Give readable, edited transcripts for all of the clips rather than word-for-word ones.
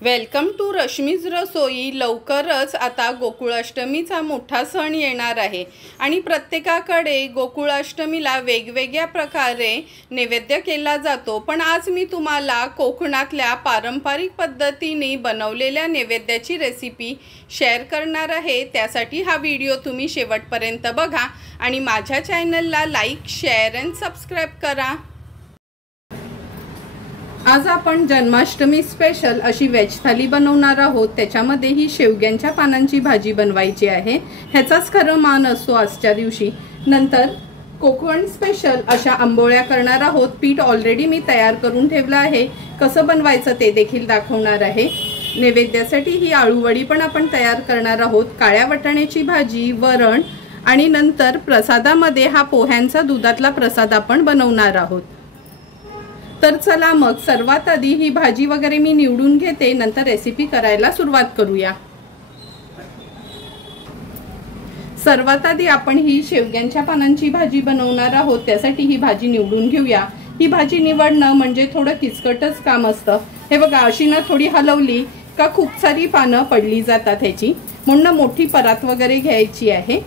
Welcome to Rashmi's रसोई। लवकरच आता गोकुळाष्टमीचा मोठा सण येणार आहे आणि प्रत्येकाकडे गोकुळाष्टमीला वेगवेगळ्या प्रकारे नैवेद्य केला जातो। पण आज मी तुम्हाला कोकणातल्या पारंपरिक पद्धतीने बनवलेल्या नैवेद्याची रेसिपी शेअर करणार आहे। त्यासाठी हा व्हिडिओ तुम्ही शेवटपर्यंत बघा आणि माझ्या चॅनलला लाईक, शेअर आणि सबस्क्राइब करा। आज आपण जन्माष्टमी स्पेशल अशी वेज थाली बनवणार आहोत। त्याच्यामध्ये ही शेवग्यांच्या पानांची भाजी बनवायची आहे। ह्याचाच खरं मान असतो आजच्या दिवशी। नंतर कोकण स्पेशल अशा आंबोळ्या करणार आहोत। पीठ ऑलरेडी मी तयार करून ठेवलं आहे, कसं बनवायचं ते देखील दाखवणार आहे। नैवेद्यासाठी ही आळूवडी पण आपण तयार करणार आहोत। काळ्या वाटाण्याची भाजी, वरण आणि नंतर प्रसादामध्ये हा पोह्यांचा दुधातला प्रसाद आपण बनवणार आहोत। तर चला मग सर्वात आधी ही भाजी वगैरे मी निवडून घेते, नंतर रेसिपी करायला सुरुवात करूया। सर्वात आधी आपण ही शेवग्यांच्या पानांची भाजी बनवणार आहोत। त्यासाठी ही भाजी निवडून घेऊया। ही भाजी निवडणं म्हणजे थोडं किचकटच काम असतं। हे बघा, अशी ना थोडी हलवली का खूप सारी पानं पडली जातात ह्याची, म्हणून मोठी परात वगैरे घ्यायची आहे।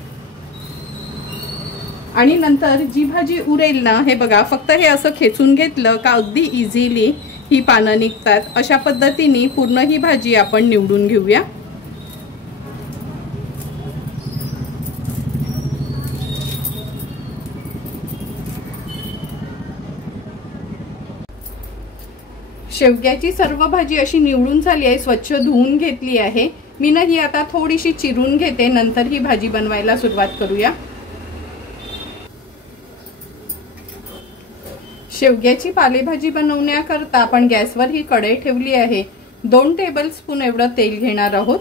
आणि नंतर जी भाजी उरेल ना, हे बघा, फक्त हे असं खेचून घेतलं का अगदी इझिली ही पानं निघतात। अशा पद्धतीने पूर्ण ही भाजी आपण निवडून घेऊया। शेवग्याची सर्व भाजी अशी निवडून झाली आहे, स्वच्छ धुवून घेतली आहे। मी ना ही आता थोडीशी चिरून घेते, नंतर ही भाजी बनवायला सुरुवात करूया। शेवग्याची पालेभाजी बनवण्याकरता आपण गॅसवर ही कढई ठेवली आहे। 2 टेबलस्पून एवढं तेल घेणार आहोत।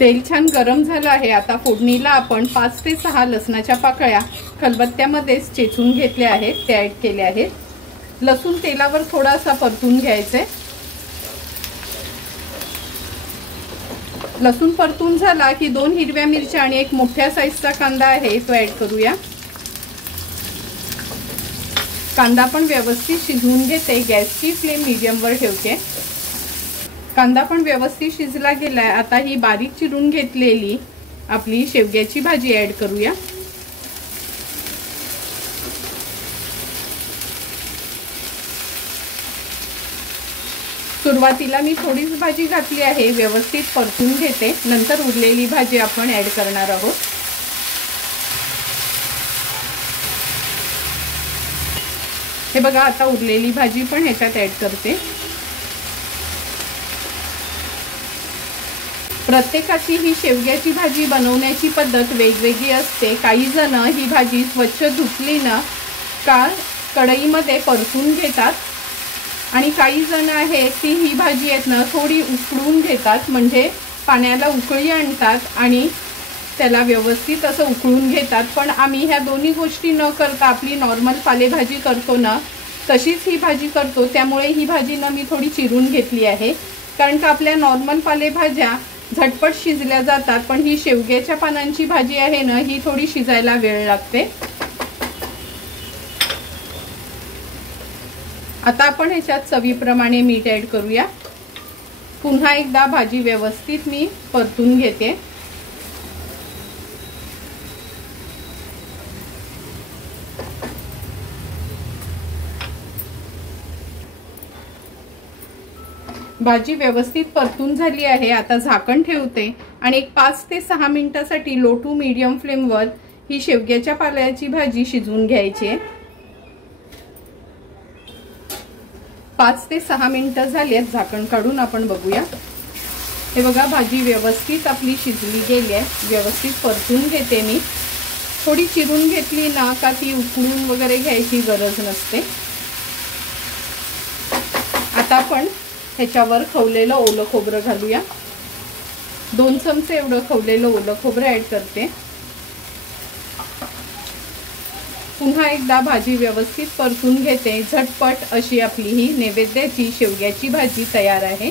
तेल छान गरम झालं आहे। आता फोडणीला आपण 5 ते 6 लसणाच्या पाकळ्या खलबत्त्यामध्ये चेचून घेतल्या आहेत, ते ऍड केले आहेत। लसूण तेलावर थोडासा परतून घ्यायचे। लसूण परतून झाला की 2 हिरव्या मिरच्या आणि 1 मोठ्या साईजचा कांदा आहे, तो ऍड करूया। कांदा पण व्यवस्थित शिजवून घेते। गॅसची फ्लेम मीडियमवर ठेवते। कांदा पण व्यवस्थित शिजला गेलाय। आता ही बारीक चिरून घेतलेली आपली शेवग्याची भाजी ऍड करूया। सुरुवातीला मी थोडीच भाजी घातली आहे, व्यवस्थित परतून घेते, नंतर उरलेली भाजी आपण ऍड करणार आहोत। हे बघा, आता उरलेली भाजी पण ह्याच्यात ऍड करते। प्रत्येकाची ही शेवग्याची भाजी बनवण्याची पद्धत वेगवेगळी असते। काही जण ही भाजी स्वच्छ धुतली ना का कढईमध्ये परतून घेतात आणि काही जण आहेत ती ही भाजी आहेत ना थोडी उकळून घेतात, म्हणजे पाण्याला उकळी आणतात आणि त्याला व्यवस्थित असं उकळून घेतात। पण आम्ही ह्या दोन्ही गोष्टी न करता आपली नॉर्मल पालेभाजी करतो ना, तशीच ही भाजी करतो। त्यामुळे ही भाजी ना मी थोडी चिरून घेतली आहे, कारण का आपल्या नॉर्मल पालेभाज्या झटपट शिजल्या जातात, पण ही शेवग्याच्या पानांची भाजी आहे ना, ही थोडी शिजायला वेळ लागते। आता आपण ह्याच्यात चवीप्रमाणे मीठ ऍड करूया। पुन्हा एकदा भाजी व्यवस्थित मी परतून घेते। भाजी व्यवस्थित परतून झाली आहे। आता झाकण ठेवते आणि 5 ते 6 मिनिटांसाठी लो टू मीडियम फ्लेमवर ही शेवग्याच्या पाल्याची भाजी शिजवून घ्यायची आहे। 5 ते 6 मिनिटं झाली आहेत, झाकण काढून आपण बघूया। हे बघा, भाजी व्यवस्थित आपली शिजली गेली आहे। व्यवस्थित परतून घेते मी। थोडी चिरून घेतली ना का ती उकळून वगैरे घ्यायची गरज नसते। आता आपण ह्याच्यावर खवलेलं ओलं खोबरं घालूया। 2 चमचे एवढं खवलेलं ओलं खोबरं ऍड करते। पुन्हा एकदा भाजी व्यवस्थित परतून घेते। झटपट अशी आपली ही नैवेद्याची शेवग्याची भाजी तयार आहे।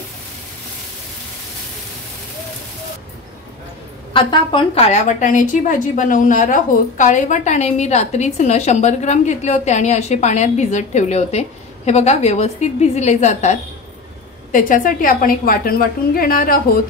आता आपण काळ्या वाटाण्याची भाजी बनवणार आहोत। काळे वाटाणे मी रात्रीच 100 ग्राम घेतले होते आणि असे पाण्यात भिजत ठेवले होते। हे बघा व्यवस्थित भिजले जातात। त्याच्यासाठी आपण एक वाटण वाटून घेणार आहोत।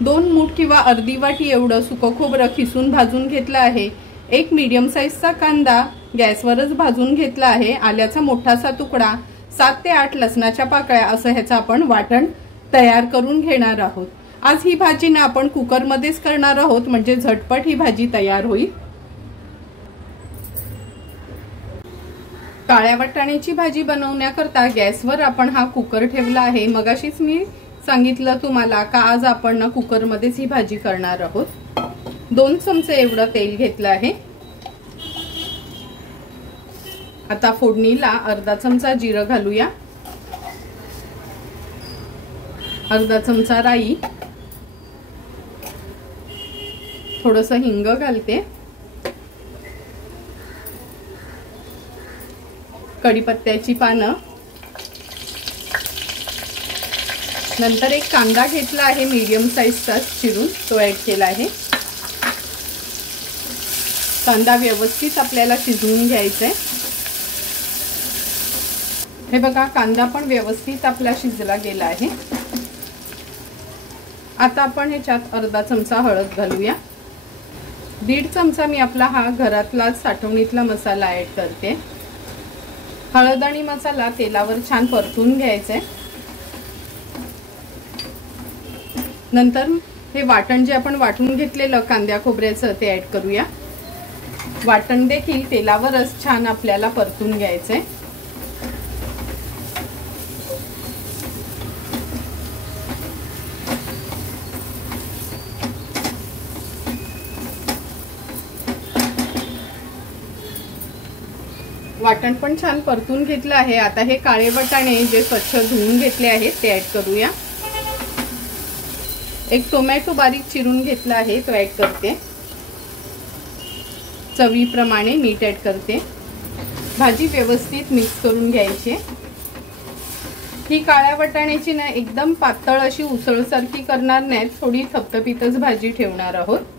2 मूठ किंवा अर्धी वाटी एवढं सुकं खोबरं खिसून भाजून घेतलं आहे। एक मीडियम साईजचा कांदा गॅसवरच भाजून घेतला आहे। आल्याचा मोठासा तुकडा, 7 ते 8 लसणाच्या पाकळ्या असं ह्याचं आपण वाटण तयार करून घेणार आहोत। आज ही भाजी ना आपण कुकर मध्येच करणार आहोत, म्हणजे झटपट ही भाजी तयार होईल। काळ्या वाटाण्याची भाजी बनवण्याकरता गॅसवर आपण हा कुकर ठेवला आहे। मगाशीच मी सांगितलं तुम्हाला का आज आपण ना कुकर मध्येच ही भाजी करणार आहोत। 2 चमचे एवढं तेल घेतलं आहे। आता फोडणीला अर्धा चमचा जिरं घालूया, अर्धा चमचा राई, थोडंसं हिंग घालते, कढीपत्त्याची पानं, नंतर एक कांदा घेतला आहे मीडियम साईजचा चिरून तो ऍड केला आहे। कांदा व्यवस्थित आपल्याला शिजवून घ्यायचा आहे। हे बघा कांदा पण व्यवस्थित आपला शिजला गेला आहे। आता आपण ह्याच्यात अर्धा चमचा हळद घालूया। 1.5 चमचा मी आपला हा घरातला साठवणीतला मसाला ऍड करते। हळद आणि मसाला तेलावर छान परतून घ्यायचा आहे। नंतर हे वाटण जे आपण वाटून घेतलेलं कांद्या खोबऱ्याचं ते ऍड करूया। वाटण देखील तेलावरच छान आपल्याला परतून घ्यायचंय। वाटण पण छान परतून घेतलं आहे। आता हे काळे वाटाणे जे स्वच्छ धुवून घेतले आहेत ते ऍड करूया। एक टोमॅटो बारीक चिरून घेतला आहे तो ऍड करते। चवीप्रमाणे मीठ ऍड करते। भाजी व्यवस्थित मिक्स करून घ्यायची। ही काळ्या वाटाण्याची ना एकदम पातळ अशी उसळसारखी करणार नाही, थोडी थपथपीतच भाजी ठेवणार आहोत।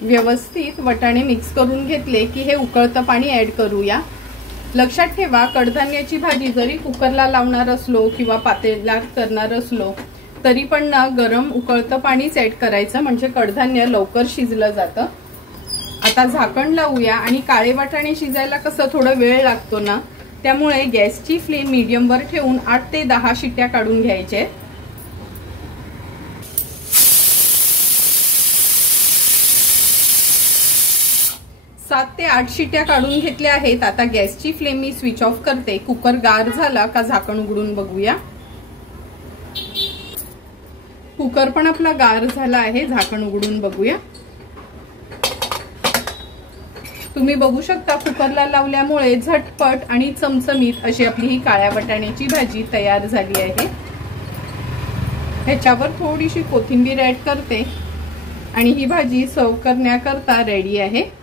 व्यवस्थित वाटाणे मिक्स करून घेतले की हे उकळतं पाणी ऍड करूया। लक्षात ठेवा कडधान्याची भाजी जरी कुकरला लावणार असलो किंवा पातेल्यात करणार असलो तरी पण ना गरम उकळतं पाणीच ऍड करायचं, म्हणजे कडधान्य लवकर शिजलं जातं। आता झाकण लावूया आणि काळे वाटाणे शिजायला कसं थोडं वेळ लागतो ना, त्यामुळे गॅसची फ्लेम मीडियम वर ठेवून 8 ते 10 शिट्ट्या काढून घ्यायच्या। 7 ते 8 शिट्ट्या काढून घेतल्या आहेत। आता गॅसची फ्लेम मी स्विच ऑफ करते। कुकर गार झाला का झाकण उघडून बघूया। कुकर पण आपला गार झाला आहे, झाकण उघडून बघूया। तुम्ही बघू शकता कुकरला लावल्यामुळे झटपट आणि चमचमीत अशी आपली ही काळ्या वाटाण्याची भाजी तयार झाली आहे। ह्याच्यावर थोडीशी कोथिंबीर ऍड करते आणि ही भाजी सर्व करण्याकरता रेडी आहे।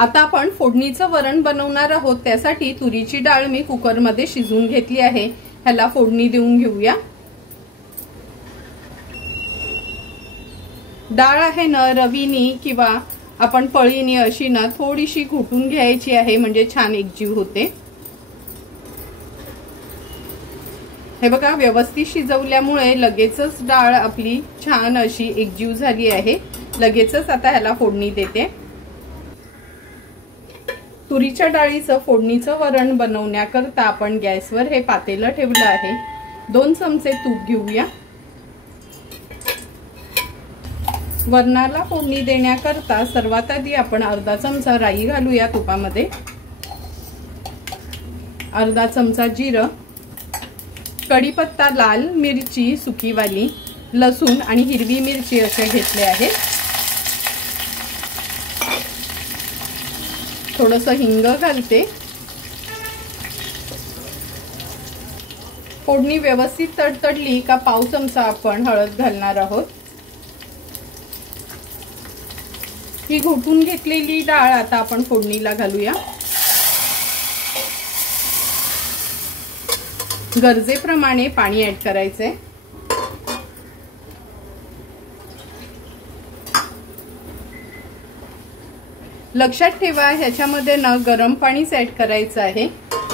आता आपण फोडणीचं वरण बनवणार आहोत। त्यासाठी तुरीची डाळ मी कुकर मध्ये शिजवून घेतली आहे। ह्याला फोडणी देऊन घेऊया। डाळ आहे ना रवीनी किंवा आपण पळीनी अशी ना थोडीशी घोटून घ्यायची आहे, म्हणजे छान एकजीव होते। हे बघा व्यवस्थित शिजवल्यामुळे लगेचच डाळ आपली छान अशी एकजीव झाली आहे। लगेचच आता ह्याला फोडणी देते। तुरीच्या डाळीचं फोडणीचं वरण बनवण्याकरता आपण गॅसवर हे पातेलं ठेवलं आहे। 2 चमचे तूप घेऊया। वरणाला फोडणी देण्याकरता सर्वात आधी आपण अर्धा चमचा राई घालूया तुपामध्ये, अर्धा चमचा जिरं, कढीपत्ता, लाल मिरची सुकीवाली, लसूण आणि हिरवी मिरची असे घेतले आहे। थोडंसं हिंग घालते। फोडणी व्यवस्थित तडतडली का पाव चमचा आपण हळद घालणार आहोत। ही घोटून घेतलेली डाळ आता आपण फोडणीला घालूया। गरजेप्रमाणे पाणी ऍड करायचंय। लक्षात ठेवा ह्याच्यामध्ये ना गरम पाणीच ऍड करायचं आहे,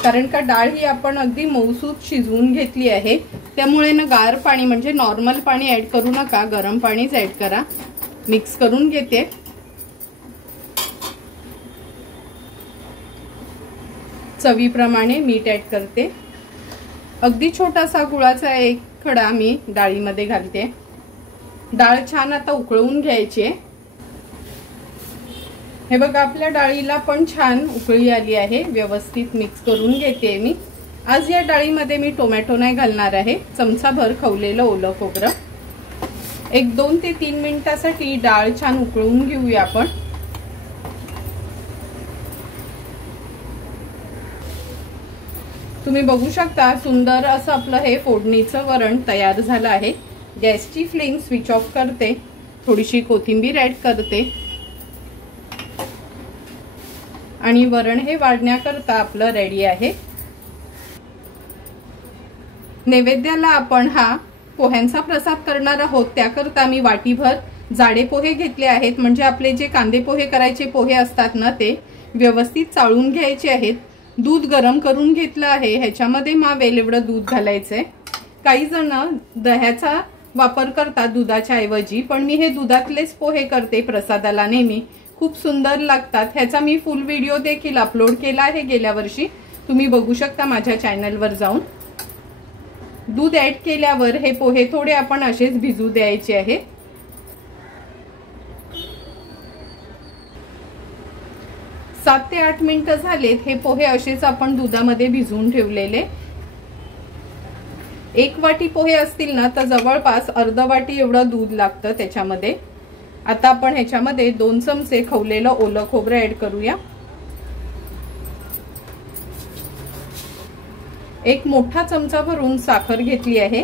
कारण का डाळ ही आपण अगदी मऊसूत शिजवून घेतली आहे, त्यामुळे ना गार पाणी म्हणजे नॉर्मल पाणी ऍड करू नका, गरम पाणीच ऍड करा। मिक्स करून घेते। चवीप्रमाणे मीठ ऍड करते। अगदी छोटासा गुळाचा एक खडा मी डाळीमध्ये घालते। डाळ छान आता उकळवून घ्यायची आहे। हे बघा आपल्या डाळीला पण छान उकळी आली आहे। व्यवस्थित मिक्स करून घेते मी। आज या डाळीमध्ये मी टोमॅटो नाही घालणार आहे। चमचाभर खवलेलं ओलं खोबरं। एक 2 ते 3 मिनिटासाठी डाळ छान उकळवून घेऊया आपण। तुम्ही बघू शकता सुंदर असं आपलं हे फोडणीचं वरण तयार झालं आहे। गॅसची फ्लेम स्विच ऑफ करते। थोडीशी कोथिंबीर ऍड करते आणि वरण हे वाढण्याकरता आपलं रेडी आहे। नैवेद्याला आपण हा पोह्यांचा प्रसाद करणार आहोत, त्याकरता मी वाटीभर जाडे पोहे घेतले आहेत। म्हणजे आपले जे कांदे पोहे करायचे पोहे असतात ना, ते व्यवस्थित चाळून घ्यायचे आहेत। दूध गरम करून घेतलं आहे, ह्याच्यामध्ये मावेल एवढं दूध घालायचंय। काही जण दह्याचा वापर करतात दुधाच्या ऐवजी, पण मी हे दुधातलेच पोहे करते प्रसादाला नेहमी। खूप सुंदर लागतात। ह्याचा मी फुल व्हिडिओ देखील अपलोड केला आहे गेल्या वर्षी, तुम्ही बघू शकता माझ्या चॅनलवर जाऊन। दूध ऍड केल्यावर हे पोहे थोडे आपण असेच भिजू द्यायचे आहे। सात ते 8 मिनिटं झालेत। हे पोहे असेच आपण दुधामध्ये भिजवून ठेवलेले। 1 वाटी पोहे असतील ना तर जवळपास अर्धा वाटी एवढं दूध लागतं त्याच्यामध्ये। आता आपण ह्याच्यामध्ये 2 चमचे खवलेलं ओलं खोबरं ऍड करूया। 1 मोठा चमचा भरून साखर घेतली आहे।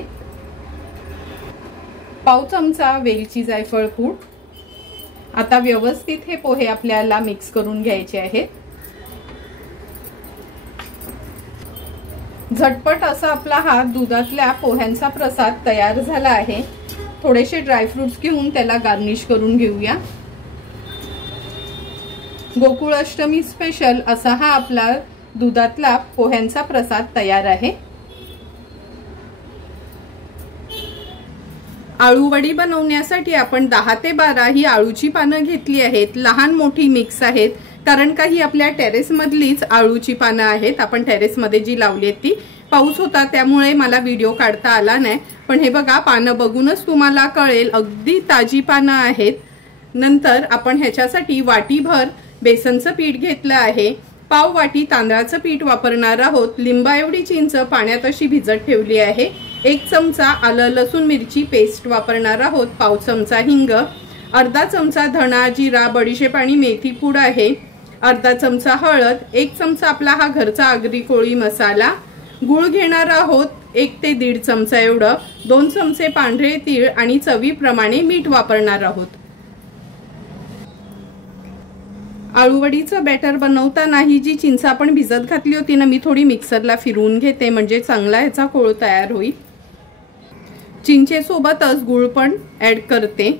पाव चमचा वेलची जायफळ पूड। आता व्यवस्थित हे पोहे आपल्याला मिक्स करून घ्यायचे आहेत। झटपट असा आपला हा दुधातल्या पोह्यांचा प्रसाद तयार झाला आहे। थोडेसे ड्रायफ्रुट्स घेऊन त्याला गार्निश करून घेऊया। गोकुळ अष्टमी स्पेशल असा हा आपला दुधातला पोह्यांचा प्रसाद तयार आहे। आळूवडी बनवण्यासाठी आपण 10 ते 12 ही आळूची पानं घेतली आहेत। लहान मोठी मिक्स आहेत, कारण का ही आपल्या टेरेस मधलीच आळूची पानं आहेत। आपण टेरेस मध्ये जी लावली आहेत ती। पाऊस होता त्यामुळे मला व्हिडिओ काढता आला नाही, पण हे बघा पानं बघूनच तुम्हाला कळेल अगदी ताजी पानं आहेत। नंतर आपण ह्याच्यासाठी वाटीभर बेसनचं पीठ घेतलं आहे। पाव वाटी तांदळाचं पीठ वापरणार आहोत। लिंबा एवढी चिंच पाण्यात अशी भिजत ठेवली आहे। 1 चमचा आलं लसूण मिरची पेस्ट वापरणार आहोत। पाव चमचा हिंग, अर्धा चमचा धणा जिरा बडीशेप आणि मेथी पूड आहे। अर्धा चमचा हळद, 1 चमचा आपला हा घरचा आगरी कोळी मसाला। गूळ घेणार आहोत 1 ते 1.5 चमचा एवढं। 2 चमचे पांढरे तीळ आणि चवीप्रमाणे मीठ वापरणार आहोत। आळूवडीचं बॅटर बनवताना ही जी चिंच आपण भिजत घातली होती ना, मी थोडी मिक्सरला फिरवून घेते म्हणजे चांगला ह्याचा कोळ तयार होईल। चिंचेसोबतच गूळ पण ऍड करते,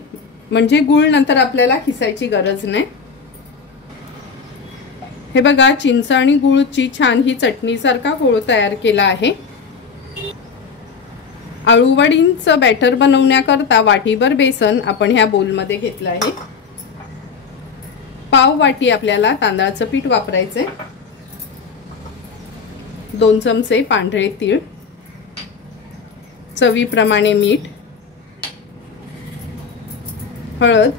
म्हणजे गूळ नंतर आपल्याला खिसायची गरज नाही। हे बघा चिंच आणि गूळची छान ही चटणी सारखा कोळ तयार केला आहे। आळूवडींचं बॅटर बनवण्याकरता वाटीभर बेसन आपण ह्या बोलमध्ये घेतलं आहे। पाव वाटी आपल्याला तांदळाचं पीठ वापरायचंय। 2 चमचे पांढरे तीळ, चवीप्रमाणे मीठ, हळद,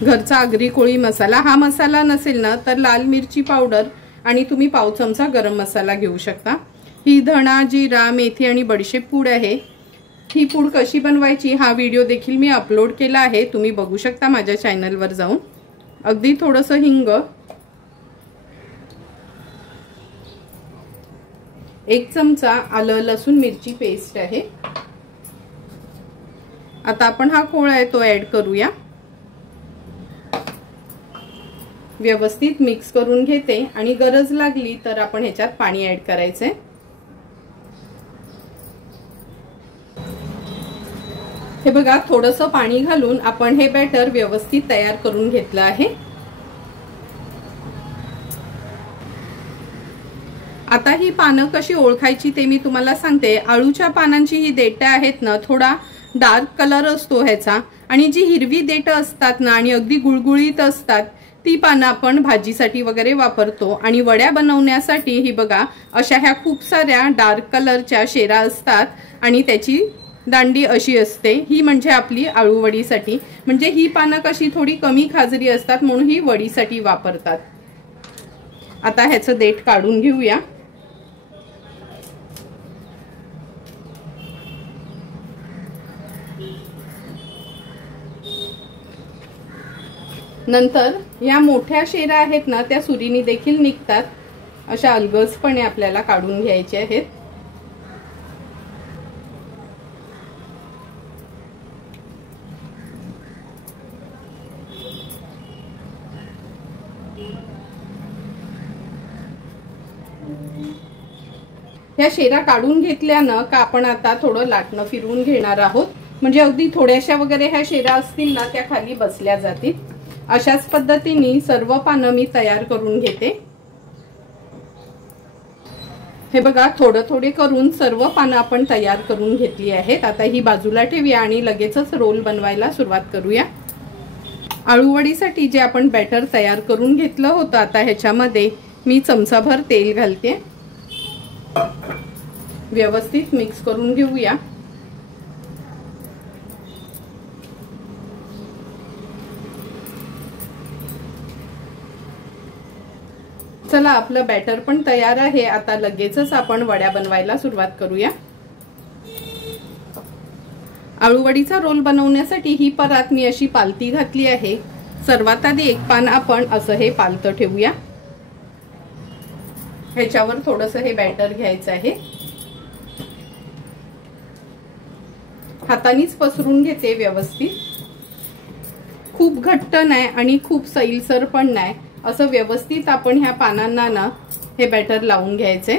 घरचा आगरी कोळी मसाला। हा मसाला नसेल ना तर लाल मिरची पावडर आणि तुम्ही पाव चमचा गरम मसाला घेऊ शकता। ही धणा जिरा मेथी आणि बडीशेप पूड आहे। ही पूड कशी बनवायची हा व्हिडिओ देखील मी अपलोड केला आहे, तुम्ही बघू शकता माझ्या चॅनलवर जाऊन। अगदी थोडंसं हिंग, 1 चमचा आलं लसूण मिरची पेस्ट आहे। आता आपण हा कोळ आहे तो ऍड करूया। व्यवस्थित मिक्स करून घेते आणि गरज लागली तर आपण ह्याच्यात पाणी ऍड करायचंय। हे बघा थोडंसं पाणी घालून आपण हे बॅटर व्यवस्थित तयार करून घेतलं आहे। आता ही पानं कशी ओळखायची ते मी तुम्हाला सांगते। आळूच्या पानांची ही देठं आहेत ना, थोडा डार्क कलर असतो ह्याचा, आणि जी हिरवी देठं असतात ना आणि अगदी गुळगुळीत असतात ती पानं आपण भाजीसाठी वगैरे वापरतो। आणि वड्या बनवण्यासाठी ही बघा अशा ह्या खूप साऱ्या डार्क कलरच्या शेरा असतात आणि त्याची दांडी अशी असते, ही म्हणजे आपली आळू वडीसाठी। म्हणजे ही पानं कशी थोडी कमी खाजरी असतात म्हणून ही वडीसाठी वापरतात। आता ह्याचं देठ काढून घेऊया। नंतर या मोठ्या शेरा आहेत ना त्या सुरीने देखील निघतात, अशा अलगजपणे आपल्याला काढून घ्यायचे आहेत। ह्या शेरा काढून घेतल्यानं का आपण आता थोडं लाटणं फिरवून घेणार आहोत, म्हणजे अगदी थोड्याशा वगैरे ह्या शेरा असतील ना त्या खाली बसल्या जातील। अशाच पद्धतीने सर्व पानं मी तयार करून घेते। हे बघा थोडं थोडे करून सर्व पानं आपण तयार करून घेतली आहेत। आता ही बाजूला ठेवूया आणि लगेचच रोल बनवायला सुरुवात करूया। आळूवडीसाठी जे आपण बॅटर तयार करून घेतलं होतं, आता ह्याच्यामध्ये मी चमचाभर तेल घालते, व्यवस्थित मिक्स करून घेऊया। चला आपलं बॅटर पण तयार आहे। आता लगेचच आपण वड्या बनवायला सुरुवात करूया। आळूवडीचा रोल बनवण्यासाठी ही परात मी अशी पालती घातली आहे। सर्वात आधी एक पान आपण असं हे पालतं ठेवूया, ह्याच्यावर थोडंसं हे बॅटर घ्यायचं आहे, हातानेच पसरून घेते व्यवस्थित। खूप घट्ट नाही आणि खूप सैलसर पण नाही, असं व्यवस्थित आपण ह्या पानांना ना हे बॅटर लावून घ्यायचे।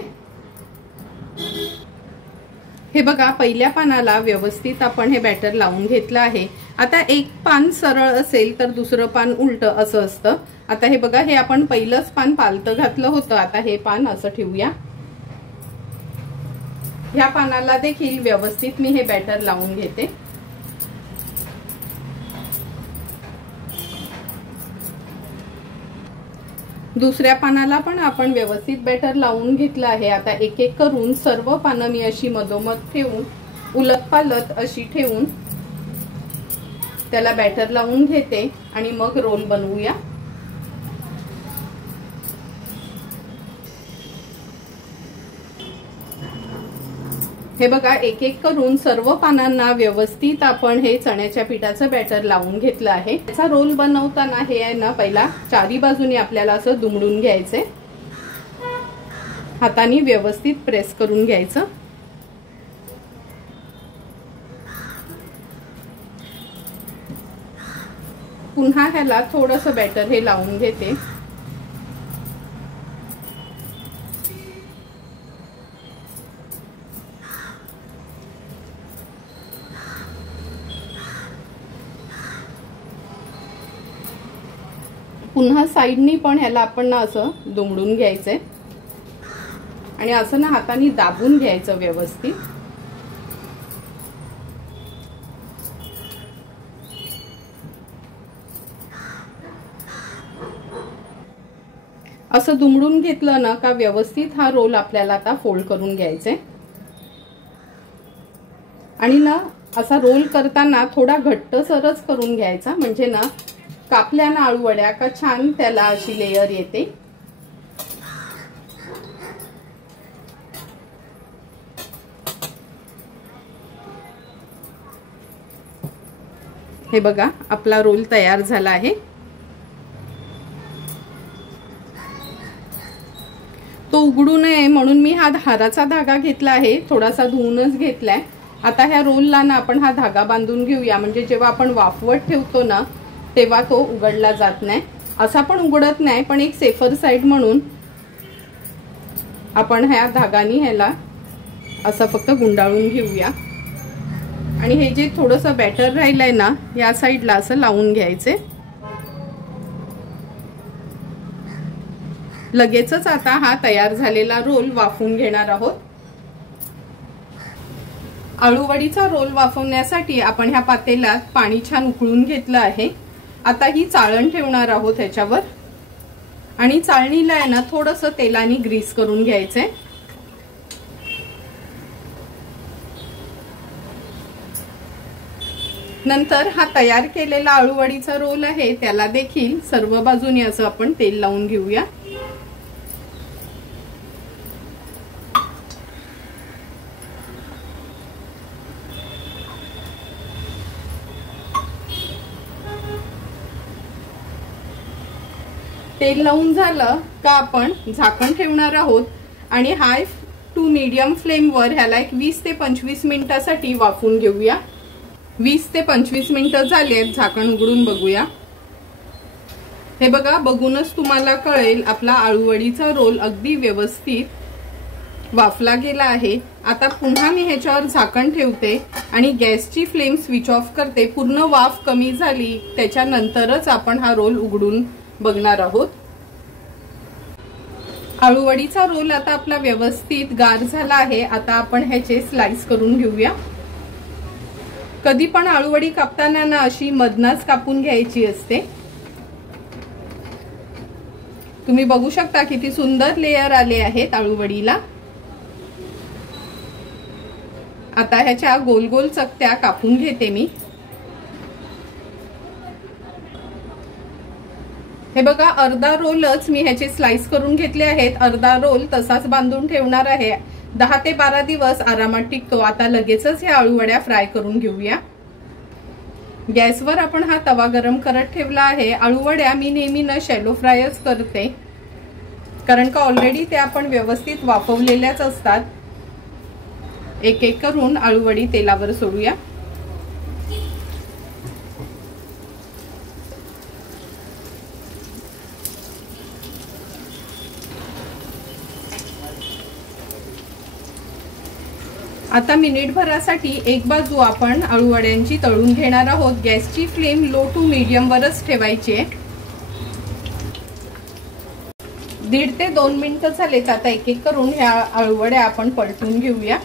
हे बघा पहिल्या पानाला व्यवस्थित आपण हे बॅटर लावून घेतलं आहे। आता एक पान सरळ असेल तर दुसरं पान उलट असं असतं। आता हे बघा हे आपण पहिलंच पान पालतं घातलं होतं, आता हे पान असं ठेवूया। ह्या पानाला देखील व्यवस्थित मी हे बॅटर लावून घेते। दुसऱ्या पानाला पण आपण व्यवस्थित बॅटर लावून घेतलं आहे। आता एक एक करून सर्व पानं मी अशी मधोमध ठेवून उलटपालट अशी ठेवून त्याला बॅटर लावून घेते आणि मग रोल बनवूया। हे बघा एक एक करून सर्व पानांना व्यवस्थित आपण हे चण्याच्या पिठाचं बॅटर लावून घेतलं आहे। त्याचा रोल बनवताना हे आहे ना पहिला चारी बाजूनी आपल्याला असं दुमडून घ्यायचे, हाताने व्यवस्थित प्रेस करून घ्यायचं। पुन्हा ह्याला थोडंसं बॅटर हे लावून घेते। पुन्हा साइडनी पण ह्याला आपण ना असं दुमडून घ्यायचंय आणि असं ना हाताने दाबून घ्यायचं व्यवस्थित। असं दुमडून घेतलं ना का व्यवस्थित हा रोल आपल्याला आता फोल्ड करून घ्यायचे आणि ना असा रोल करताना थोडा घट्टसरच करून घ्यायचा, म्हणजे ना कापल्या ना आळू वड्या का छान त्याला अशी लेयर येते। हे बघा आपला रोल तयार झाला आहे। तो उघडू नये म्हणून मी हा हाराचा धागा घेतला आहे, थोडासा धुवूनच घेतलाय। आता ह्या रोलला ना आपण हा धागा बांधून घेऊया, म्हणजे जेव्हा आपण वाफवत ठेवतो ना तेव्हा तो उघडला जात नाही। असा पण उघडत नाही, पण एक सेफर साइड म्हणून आपण ह्या धागानी ह्याला असं फक्त गुंडाळून घेऊया। आणि हे जे थोडंसं बॅटर राहिलंय ना, या साईडला असं लावून घ्यायचे. लगेचच आता हा तयार झालेला रोल वाफवून घेणार आहोत. आळूवडीचा रोल वाफवण्यासाठी आपण ह्या पातेल्यात पाणी छान उकळून घेतलं आहे. आता ही चाळण ठेवणार आहोत ह्याच्यावर आणि चाळणीला आहे ना थोडंसं तेलाने ग्रीस करून घ्यायचंय. नंतर हा तयार केलेला आळूवडीचा रोल आहे त्याला देखील सर्व बाजूनी असं आपण तेल लावून घेऊया. तेल लावून झालं का आपण झाकण ठेवणार आहोत आणि हाय टू मीडियम फ्लेमवर ह्याला एक 20 ते 25 मिनिटांसाठी वाफवून घेऊया. 20 ते 25 मिनिटं झालेत. झाकण उघडून बघूया. हे बघा, बघूनच तुम्हाला कळेल आपला आळूवडीचा रोल अगदी व्यवस्थित वाफला गेला आहे. आता पुन्हा मी ह्याच्यावर झाकण ठेवते आणि गॅसची फ्लेम स्विच ऑफ करते. पूर्ण वाफ कमी झाली त्याच्यानंतरच आपण हा रोल उघडून बघणार आहोत. आळूवडीचा रोल आता आपला व्यवस्थित गार झाला आहे. आता आपण ह्याचे स्लाइस करून घेऊया. कधी पण आळूवडी कापताना ना अशी मधनच कापून घ्यायची असते. तुम्ही बघू शकता किती सुंदर लेयर आले आहेत आळूवडीला. आता ह्याच्या गोल गोल चकत्या कापून घेते मी. हे बघा, अर्धा रोलच मी ह्याचे स्लाइस करून घेतले आहेत. अर्धा रोल तसाच बांधून ठेवणार आहे. 10 ते 12 दिवस आरामात टिकतो. आता लगेचच ह्या आळूवड्या फ्राय करून घेऊया. गॅसवर आपण हा तवा गरम करत ठेवला आहे. आळूवड्या मी नेहमी न शॅलो फ्रायच करते, कारण का ऑलरेडी त्या आपण व्यवस्थित वाफवलेल्याच असतात. एक एक करून आळूवडी तेलावर सोडूया. आता मिनिटभरासाठी एक बाजू आपण आळूवड्यांची तळून घेणार आहोत. गॅसची फ्लेम लो टू मीडियम वरच ठेवायची आहे. 1.5 ते 2 मिनिटं झालेत. आता एक एक करून ह्या आळूवड्या आपण पलटून घेऊया.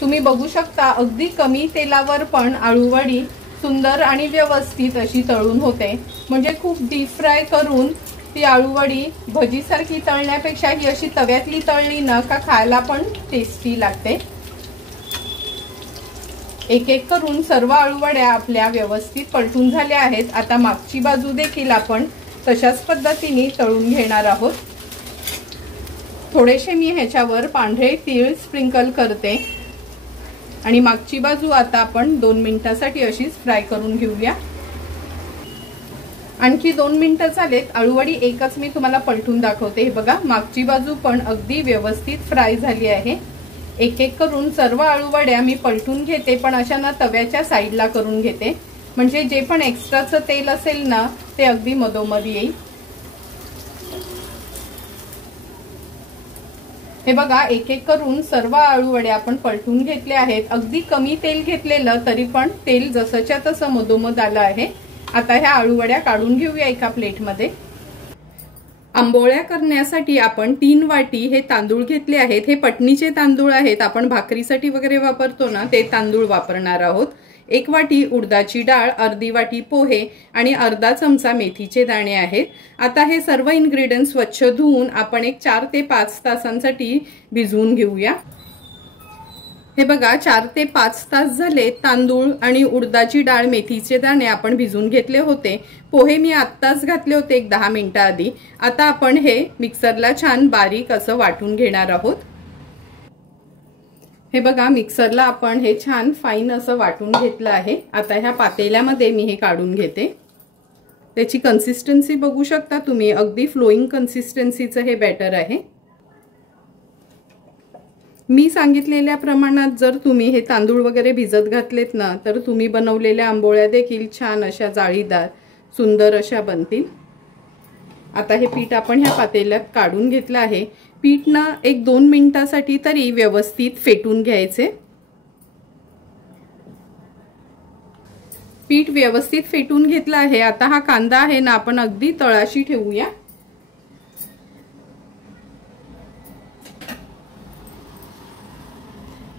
तुम्ही बघू शकता अगदी कमी तेलावर पण आळूवडी सुंदर आणि व्यवस्थित अशी तळून होते. म्हणजे खूप डीप फ्राय करून ती आळूवडी भजीसारखी तळण्यापेक्षा ही अशी तव्यातली तळली ना का खायला पण टेस्टी लागते. एक एक करून सर्व आळूवड्या आपल्या व्यवस्थित पलटून झाल्या आहेत. आता मागची बाजू देखील आपण तशाच पद्धतीने तळून घेणार आहोत. थोडेसे मी ह्याच्यावर पांढरे तीळ स्प्रिंकल करते आणि मागची बाजू आता आपण 2 मिनिटांसाठी अशीच फ्राय करून घेऊया. आणखी 2 मिनिटं झालेत. आळूवडी एकच मी तुम्हाला पलटून दाखवते. हे बघा, मागची बाजू पण अगदी व्यवस्थित फ्राय झाली आहे. एक एक करून सर्व आळूवड्या मी पलटून घेते, पण अशा ना तव्याच्या साईडला करून घेते, म्हणजे जे पण एक्स्ट्राचं तेल असेल ना ते अगदी मधोमध येईल. हे बघा, एक एक करून सर्व आळूवड्या आपण पलटून घेतले आहेत. अगदी कमी तेल घेतलेलं तरी पण तेल जसंच्या तसं मधोमध आलं आहे. आता ह्या आळूवड्या काढून घेऊया एका प्लेटमध्ये. आंबोळ्या करण्यासाठी आपण 3 वाटी हे तांदूळ घेतले आहेत. हे पटणीचे तांदूळ आहेत. आपण भाकरीसाठी वगैरे वापरतो ना ते तांदूळ वापरणार आहोत. 1 वाटी उडदाची डाळ, अर्धी वाटी पोहे आणि अर्धा चमचा मेथीचे दाणे आहेत. आता हे सर्व इन्ग्रेडियंट्स स्वच्छ धुवून आपण एक 4 ते 5 तासांसाठी भिजवून घेऊया. हे बघा, 4 ते 5 तास झाले. तांदूळ आणि उडदाची डाळ, मेथीचे दाणे आपण भिजवून घेतले होते. पोहे मी आत्ताच घातले होते एक 10 मिनिटं आधी. आता आपण हे मिक्सरला छान बारीक असं वाटून घेणार आहोत. हे बघा, मिक्सरला आपण हे छान फाईन असं वाटून घेतलं आहे. आता ह्या पातेल्यामध्ये मी हे काढून घेते. त्याची कन्सिस्टन्सी बघू शकता तुम्ही, अगदी फ्लोईंग कन्सिस्टन्सीचं हे बॅटर आहे. मी सांगितलेल्या प्रमाणात जर तुम्ही हे तांदूळ वगैरे भिजत घातलेत ना तर तुम्ही बनवलेल्या आंबोळ्या देखील छान अशा जाळीदार सुंदर अशा बनतील. आता हे पीठ आपण ह्या पातेल्यात काढून घेतलं आहे. पीठ ना 1-2 मिनिटासाठी तरी व्यवस्थित फेटून घ्यायचे। पीठ व्यवस्थित फेटून घेतलं आहे। आता हा कांदा आहे ना आपण अगदी तळाशी ठेवूया।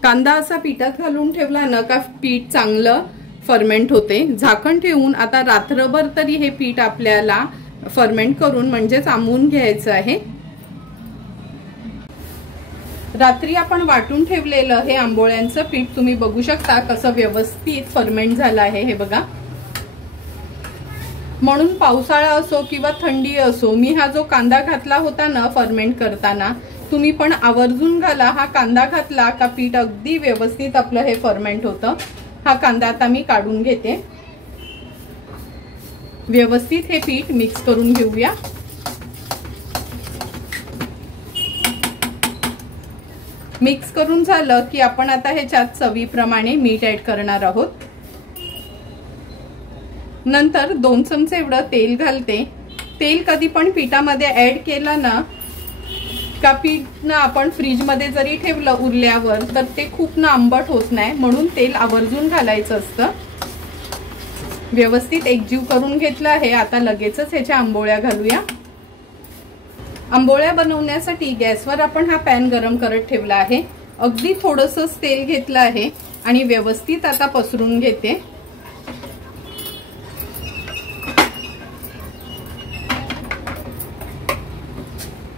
कांदा असा पिठात घालून ठेवला ना का पीठ चांगलं फर्मेंट होते। झाकण ठेवून आता रात्रभर तरी हे पीठ आपल्याला फर्मेंट करून म्हणजेच आंबून घ्यायचं आहे। रात्री आपण वाटून ठेवलेलं हे आंबोळ्यांचं पीठ तुम्ही बघू शकता कसं व्यवस्थित फर्मेंट झालं आहे। हे बघा, म्हणून पावसाळा असो किंवा थंडी असो मी हा जो कांदा घातला होता ना फर्मेंट करताना, तुम्ही पण आवर्जून घाला। हा कांदा घातला का पीठ अगदी व्यवस्थित आपलं हे फर्मेंट होतं। हा कांदा आता मी काढून घेते। व्यवस्थित हे पीठ मिक्स करून घेऊया। मिक्स करून झालं की आपण आता ह्याच्यात चवीप्रमाणे मीठ ऍड करणार आहोत। नंतर 2 चमचे एवढं तेल घालते। तेल कधी पण पिठामध्ये ऍड केलं ना का पीठ ना आपण फ्रीज मध्ये जरी ठेवलं उरल्यावर तर ते खूप ना आंबट होत नाही, म्हणून तेल आवर्जून घालायचं असतं। व्यवस्थित एकजीव करून घेतलं आहे। आता लगेचच ह्याच्या आंबोळ्या घालूया। आंबोळ्या बनवण्यासाठी गॅसवर आपण हा पॅन गरम करत ठेवला आहे। अगदी थोडंसं तेल घेतलं आहे आणि व्यवस्थित आता पसरून घेते।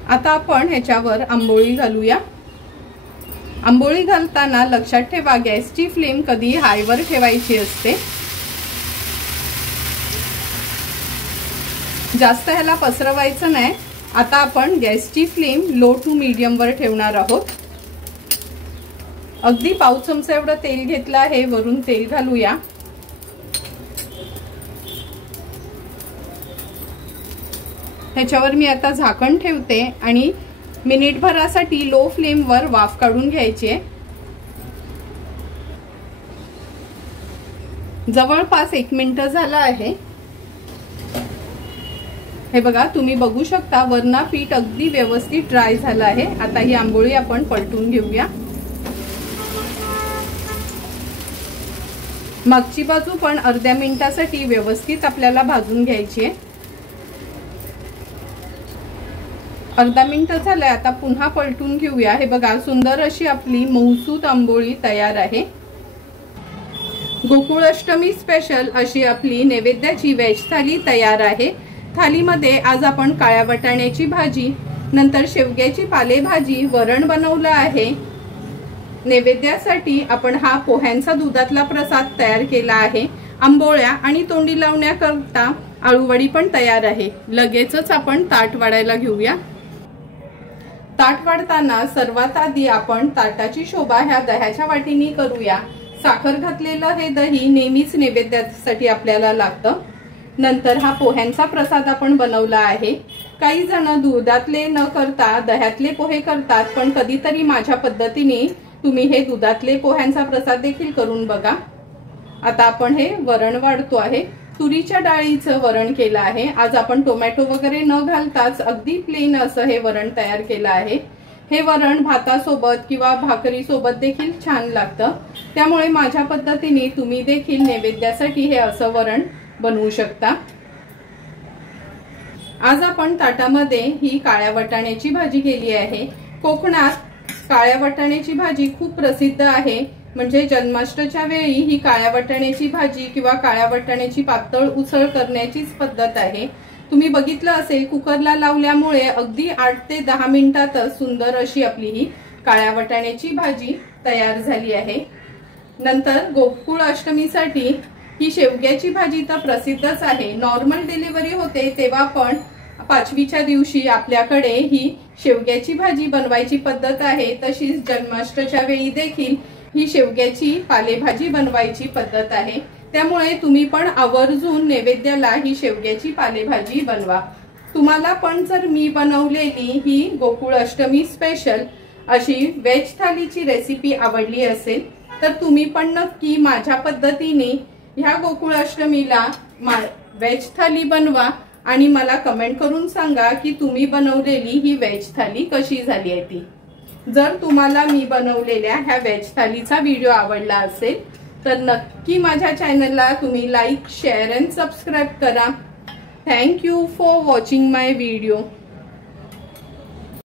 आता आपण ह्याच्यावर आंबोळी घालूया। आंबोळी घालताना लक्षात ठेवा गॅसची फ्लेम कधी हायवर ठेवायची असते। जास्त ह्याला पसरवायचं नाही। आता आपण गॅसची फ्लेम लो टू मीडियम वर ठेवणार आहोत। अगदी पाव चमचा एवढं तेल घेतलं आहे। वरून तेल घालूया। ह्याच्यावर मी आता झाकण ठेवते आणि मिनिटभरासाठी लो फ्लेम वर वाफ काढून घ्यायची आहे। जवळपास 1 मिनिट झालं आहे। हे बघा, तुम्ही बघू शकता वरना पीठ अगदी व्यवस्थित ड्राय झालं आहे। आता ही आंबोळी आपण पलटून घेऊया। मागची बाजू पण अर्ध्या मिनिटासाठी व्यवस्थित आपल्याला भाजून घ्यायची आहे। अर्धा मिनिट झालंय। आता पुन्हा पलटून घेऊया। हे बघा, सुंदर अशी आपली मऊसूत आंबोळी तयार आहे। गोकुळ अष्टमी स्पेशल अशी आपली नैवेद्याची व्हेज थाली तयार आहे। थालीमध्ये आज आपण काळ्या वाटाण्याची भाजी, नंतर शेवग्याची पालेभाजी, वरण बनवलं आहे। नैवेद्यासाठी आपण हा पोह्यांचा दुधातला प्रसाद तयार केला आहे। आंबोळ्या आणि तोंडी लावण्याकरता आळूवडी पण तयार आहे। लगेचच आपण ताट वाढायला घेऊया। ताट वाढताना सर्वात आधी आपण ताटाची शोभा ह्या दह्याच्या वाटीने करूया। साखर घातलेलं हे दही नेहमीच नैवेद्यासाठी आपल्याला लागतं। नंतर हा पोह्यांचा प्रसाद आपण बनवला आहे। काही जण दुधातले न करता दह्यातले पोहे करतात, पण कधीतरी माझ्या पद्धतीने तुम्ही हे दुधातले पोह्यांचा प्रसाद देखील करून बघा। आता आपण हे वरण वाढतो आहे। तुरीच्या डाळीचं वरण केलं आहे। आज आपण टोमॅटो वगैरे न घालताच अगदी प्लेन असं हे वरण तयार केलं आहे। हे वरण भातासोबत किंवा भाकरी सोबत देखील छान लागतं, त्यामुळे माझ्या पद्धतीने तुम्ही देखील नैवेद्यासाठी हे असं वरण बनवू शकता। आज आपण ताटामध्ये ही काळ्या वाटाण्याची भाजी केली आहे। कोकणात काळ्या वाटाण्याची भाजी खूप प्रसिद्ध आहे। म्हणजे जन्माष्टमीच्या वेळी ही काळ्या वाटाण्याची भाजी किंवा काळ्या वाटाण्याची पातळ उसळ करण्याचीच पद्धत आहे। तुम्ही बघितलं असेल कुकरला लावल्यामुळे अगदी 8 ते 10 मिनिटातच सुंदर अशी आपली ही काळ्या वाटाण्याची भाजी तयार झाली आहे। नंतर गोकुळ अष्टमीसाठी ही शेवग्याची भाजी तर प्रसिद्धच आहे। नॉर्मल डिलिव्हरी होते तेव्हा पण 5वीच्या दिवशी आपल्याकडे ही शेवग्याची भाजी बनवायची पद्धत आहे। तशीच जन्माष्टमीच्या वेळी देखील ही शेवग्याची पालेभाजी बनवायची पद्धत आहे। त्यामुळे तुम्ही पण आवर्जून नैवेद्याला ही शेवग्याची पालेभाजी बनवा। तुम्हाला पण जर मी बनवलेली ही गोकुळ अष्टमी स्पेशल अशी व्हेज थालीची रेसिपी आवडली असेल तर तुम्ही पण नक्की माझ्या पद्धतीने ह्या गोकुळ अष्टमीला व्हेज थाली बनवा आणि मला कमेंट करून सांगा की तुम्ही बनवलेली ही व्हेज थाली कशी झाली आहे ती। जर तुम्हाला मी बनवलेल्या ह्या व्हेज थालीचा व्हिडिओ आवडला असेल तर नक्की माझ्या चॅनलला तुम्ही लाईक, शेअर अँड सबस्क्राईब करा। Thank you for watching my video.